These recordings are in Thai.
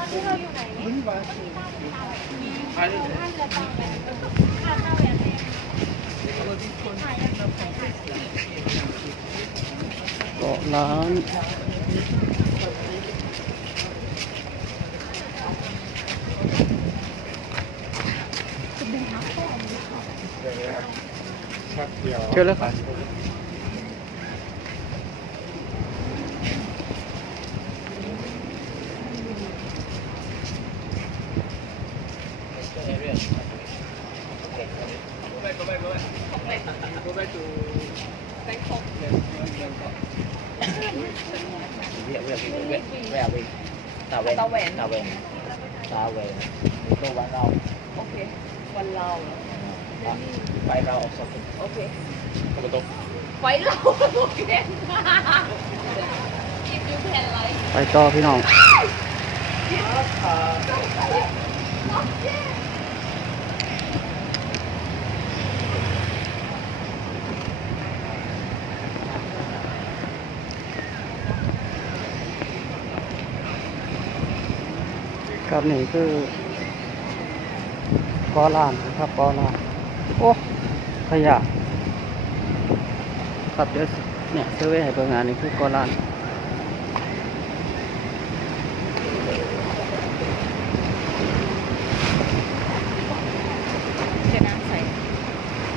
อนที่เราอยู่ไหนเนี่ยท่าเรือตังแหวนท่าแหวนเกาะล้านเชิญเลยครับตัววันเราโอเควันเราไปเราออกสองโอเคไปเราโอเคกินดูแผ่นไรไปต่อพี่น้องครับนี่คือกอลานครับกอลานโอ้ขยะครับเดี๋ยวเนี่ยเซเว่นให้เปิดงานนี่คือกอลานเดี๋ยวน้ำใส่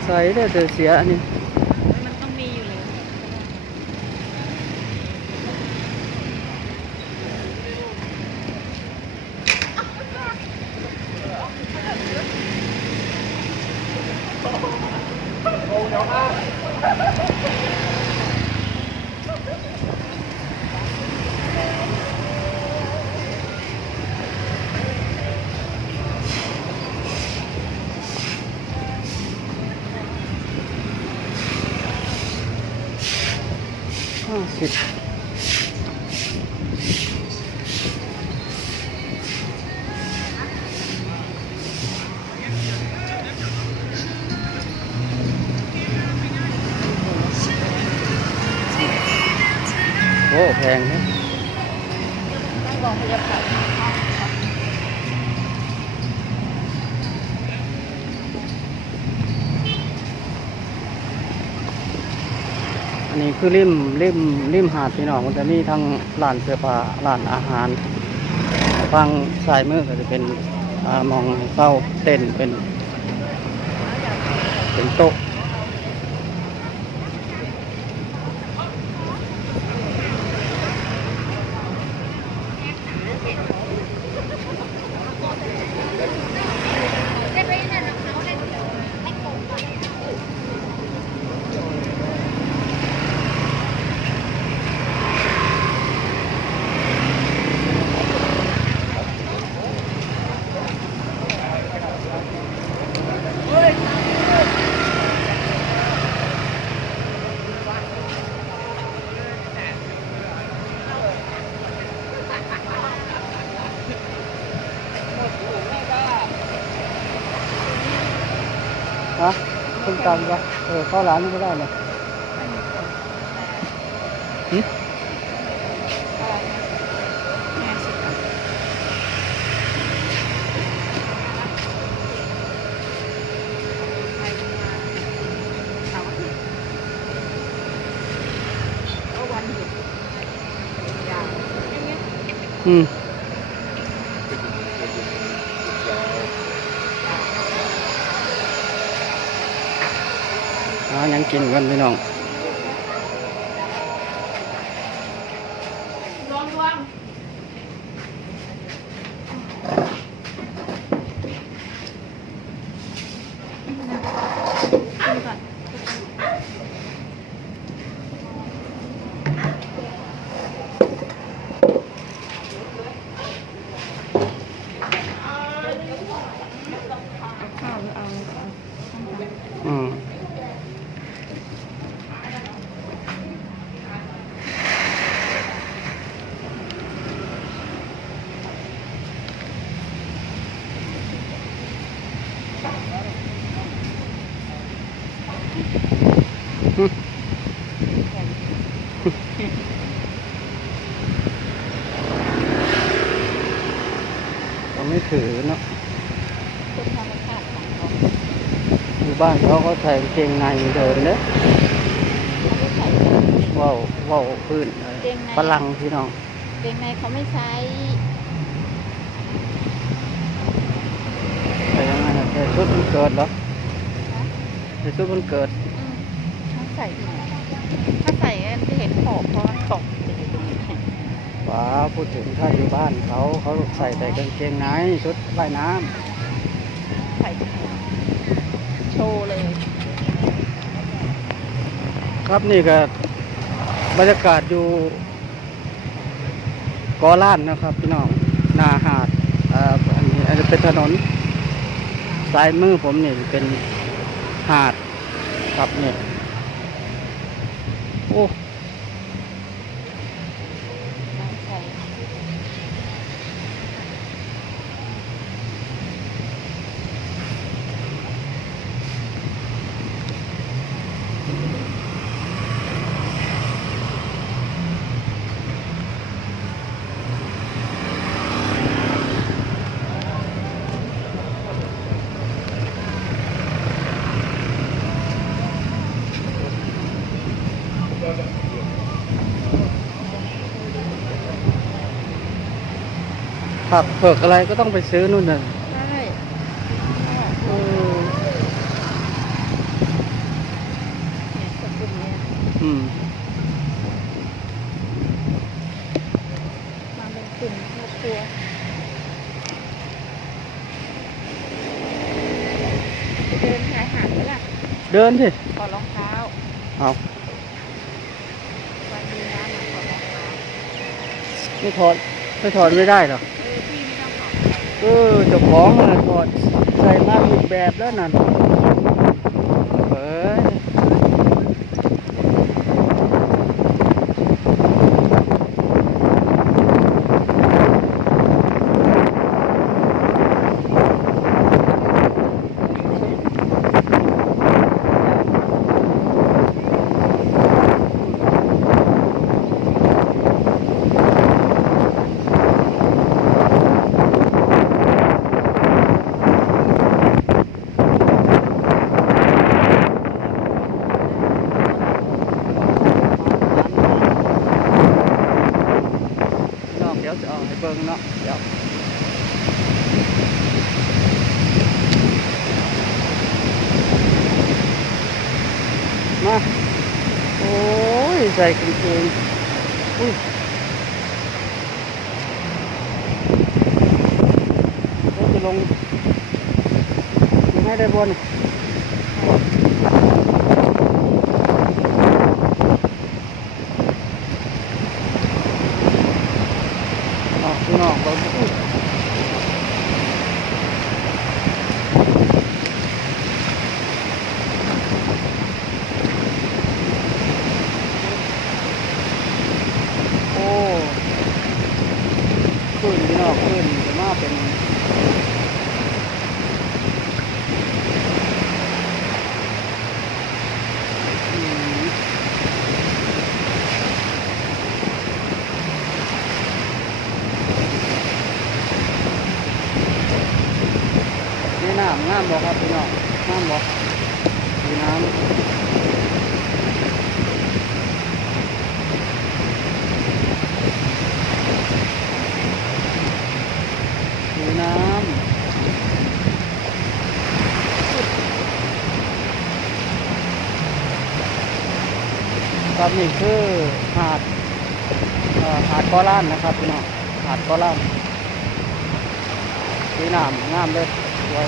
ใส่ได้แต่เสียอันนี้มันต้องมีอยู่เลย50โอ้แพงนะบอกพยาบาลอันนี้คือริมหาดพี่น้องมันจะมีทั้งร้านเสื้อผ้าร้านอาหารฝั่งซ้ายมือก็จะเป็นมองเต้าเต้นเป็นโต๊ะฮะต้มตำปะเข้าร้านนี้ก็ได้เลยยังกินกันพี่น้อง ถือเนาะ เป็นธรรมชาติของเขา อยู่บ้านเขาก็ใส่กางเกงในเดินเด้อ เขาไม่ใส่ เว้าพื้นฝรั่งพี่น้อง เกงในเขาไม่ใช้ แต่ยังไงนะแต่ชุดมันเกิดเหรอแต่ชุดมันเกิด ถ้าใส่ถ้าใส่จะเห็นขอบเพราะมันตก ว้าพูดถึงถ้าอยู่บ้านเขาใส่แต่กางเกงในชุดว่ายน้ ใส่โชว์เลย ำครับนี่ก็บรรยากาศอยู่กอล้านนะครับพี่น้องหน้าหาดอันนี้เป็นถนนซ้ายมือผมนี่เป็นหาดครับเนี่ยโอ้ ใส่ ผักเผือกอะไรก็ต้องไปซื้อนู่นน่ะ ใช่ เออ เนี่ยสกุลเนี่ย อืม มาเป็นกลุ่มครอบครัวเดินชายหาดนี่แหละ เดินสิ ถอดรองเท้า เอา วันนี้น้ำมาถอดรองเท้า ไม่ถอดไม่ได้หรอ พี่ไม่ต้องถอด เจ้าของน่ะถอดใส่มาผิดแบบแล้วนั่นเอ้ยน้องเดี๋ยวจะเอาให้เบิ่งเนาะเดี๋ยวมาโอ้ยใส่กางเกงอุ้ยเราจะลงให้ได้บนออกนอกเราอุ้ยโอ้ขึ้นพี่น้องขึ้นจะมาเป็นอืมนี่น้ำงามบ่ครับพี่น้องงามบ่ดีน้ำดีน้ำครับนี่คือหาดหาดกอล้านนะครับพี่น้องหาดกอล้านดีน้ำงามเลยสวย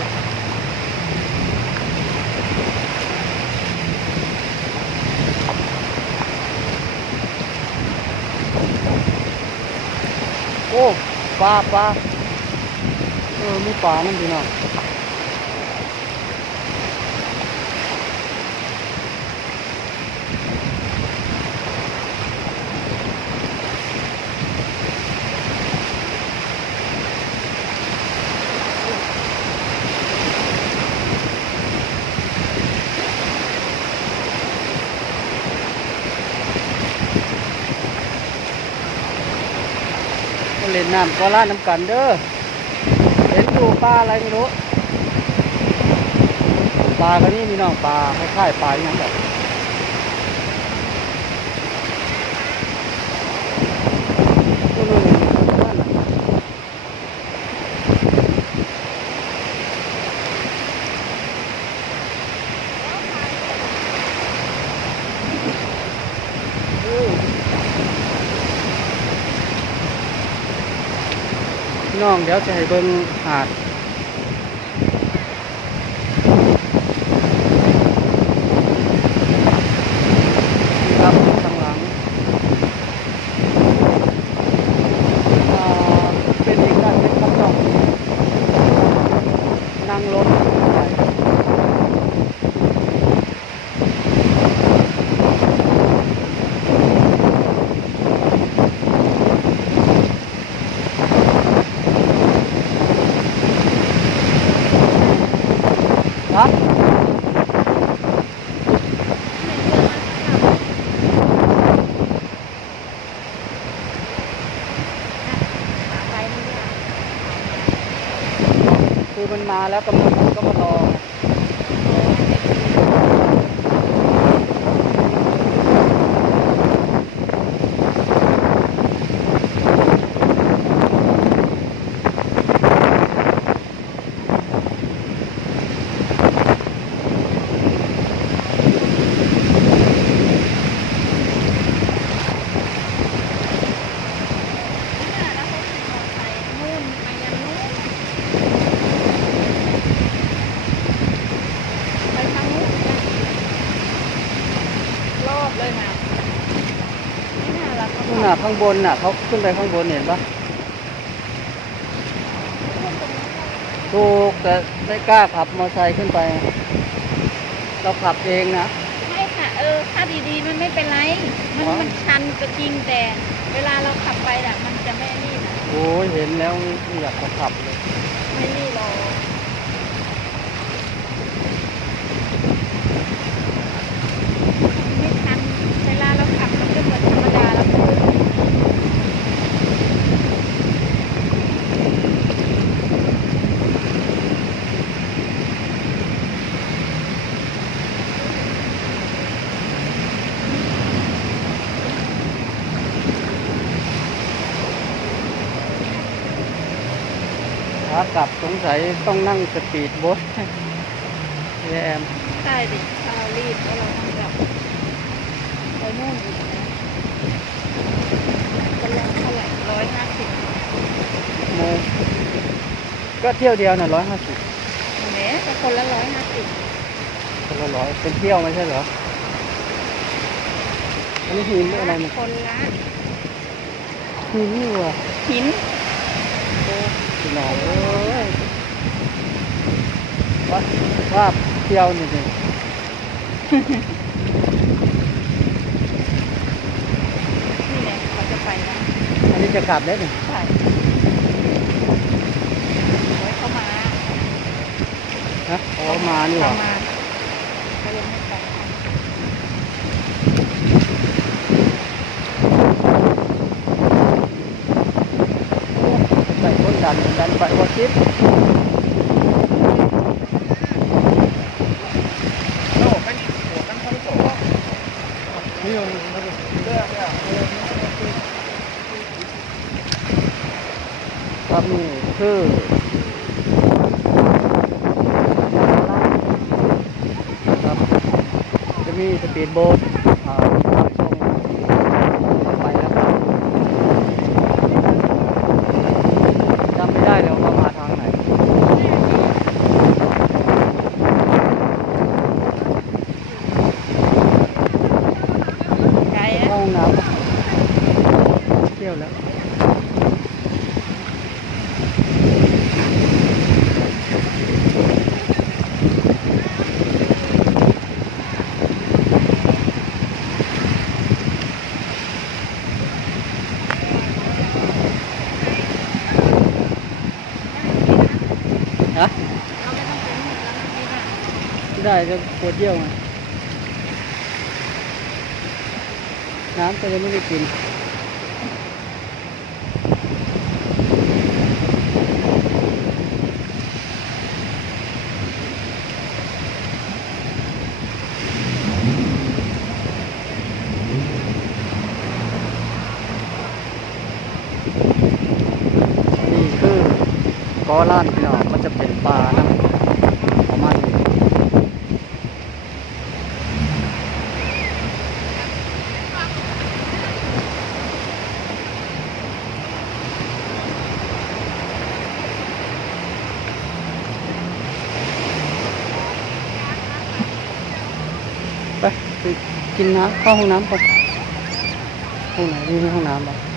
โอ้ปลามีปลานั่นพี่น้องมาเล่นน้ำก็ล่าน้ำกันเด้อเห็นอยู่ ปลาอะไรไม่รู้ปลาก็นี่พี่น้องปลาคล้ายๆปลาอย่างแบบนู่นนั่นน่ะพี่น้องเดี๋ยวจะให้เบิ่งหาดครับข้างหลังเป็นอีกด้านเป็นครับน้องนั่งรถไปครับคือมันมาแล้วกำหนดมันก็มารอนู่นน่ะข้างบนน่ะเขาขึ้นไปข้างบนเห็นปะถูกแต่ไม่กล้าขับมอเตอร์ไซค์ขึ้นไปเราขับเองนะ ไม่ค่ะถ้าดีๆมันไม่เป็นไรมันชันก็จริงแต่เวลาเราขับไปน่ะมันจะไม่นี่นะ โอ้ยเห็นแล้วไม่อยากจะขับเลย ไม่นี่หรอกไม่ชันเวลาเราขับมันก็เหมือนธรรมดาเราคือขากลับสงสัยต้องนั่งสปีดโบ๊ทแอม ใช่ดิถ้าเรารีบแล้วเราต้องแบบไปนู่นอีกนะคนละเท่าไหร่150 โมงก็เที่ยวเดียวน่ะ150แหมแต่คนละ150คนละ100เป็นเที่ยวไม่ใช่เหรออันนี้หินอะไรมัน คนละ หินนี่ว่ะ หิน พี่น้องเอ้ยว่าเที่ยวนี่ดิ นี่ไงเขาจะไปนะ อันนี้จะกลับแล้วนี่ ใช่ไว้เข้ามา ฮะอ๋อมานี่หว่า เข้ามาเขายังไม่ไป ใส่ก้นดันไปว่าคิดครับนี่คือครับจะมีสปีดโบ๊ทรับส่งไปแล้วครับจำไม่ได้แล้วว่ามาทางไหน ไกล เข้า นะ ห้องน้ำเที่ยวแล้วฮะ เราไม่ต้องเป็นแล้วนะพี่ว่า ไม่ได้จะปวดเยี่ยวไงน้ำก็ยังไม่ได้กิน ก็ล้านพี่น้องมันจะเป็นป่านะประมาณนี้ไปกินน้ำเข้าห้องน้ำก่อนห้องไหนที่ห้องน้ำบ่